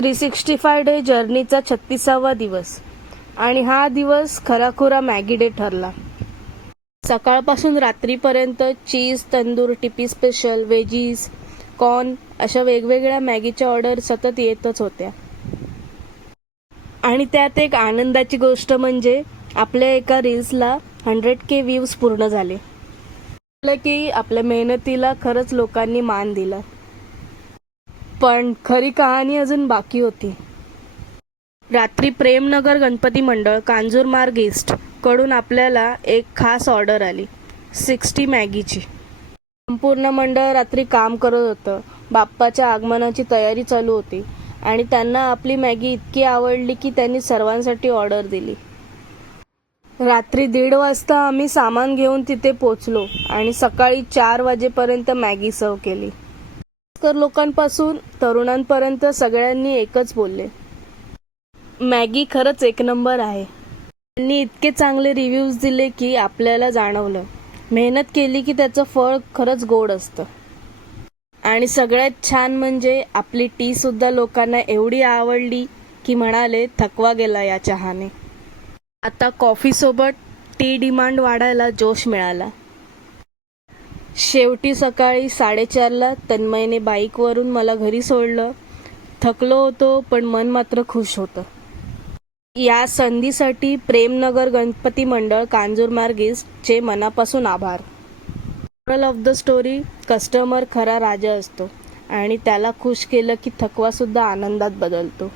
365 day जर्नीचा 36वा दिवस आणि हा दिवस खराखुरा मॅगी डे ठरला. सकाळपासून रात्रीपर्यंत चीज तंदूर, टिपी स्पेशल, वेजीज, कॉर्न अशा वेगवेगळ्या मॅगीच्या ऑर्डर सतत येतच होत्या. आणि त्यात एक आनंदाची गोष्ट म्हणजे आपल्या एका रील्सला 100K व्ह्यूज पूर्ण झाले. की आपल्या मेहनतीला खरंच लोकांनी मान दिला. पण खरी कहाणी अजून बाकी होती. रात्री प्रेमनगर गणपती मंडळ कांजूरमार्ग ईस्ट कडून आपल्याला एक खास ऑर्डर आली, 60 मॅगीची. संपूर्ण मंडळ रात्री काम करत होतं. बाप्पाच्या आगमनाची तयारी चालू होती आणि त्यांना आपली मॅगी इतकी आवडली की त्यांनी सर्वांसाठी ऑर्डर दिली. रात्री 1:30 वाजता आम्ही सामान घेऊन तिथे पोचलो आणि सकाळी 4 वाजेपर्यंत मॅगी सर्व केली. वयस्कर लोकांपासून तरुणांपर्यंत सगळ्यांनी एकच बोलले, मॅगी खरंच एक नंबर आहे. त्यांनी इतके चांगले रिव्ह्यूज दिले की आपल्याला जाणवलं, मेहनत केली की त्याचं फळ खरंच गोड असतं. आणि सगळ्यात छान म्हणजे आपली टी सुद्धा लोकांना एवढी आवडली की म्हणाले, थकवा गेला या चहाने. आता कॉफीसोबत टी डिमांड वाढायला जोश मिळाला. शेवटी सकाळी 4:30ला तन्मयने बाईकवरून मला घरी सोडलं. थकलो होतो पण मन मात्र खुश होतं. या संधीसाठी प्रेमनगर गणपती मंडळ कांजूरमार्ग ईस्टचे मनापासून आभार. Moral of the story, customer खरा राजा असतो आणि त्याला खुश केलं की थकवासुद्धा आनंदात बदलतो.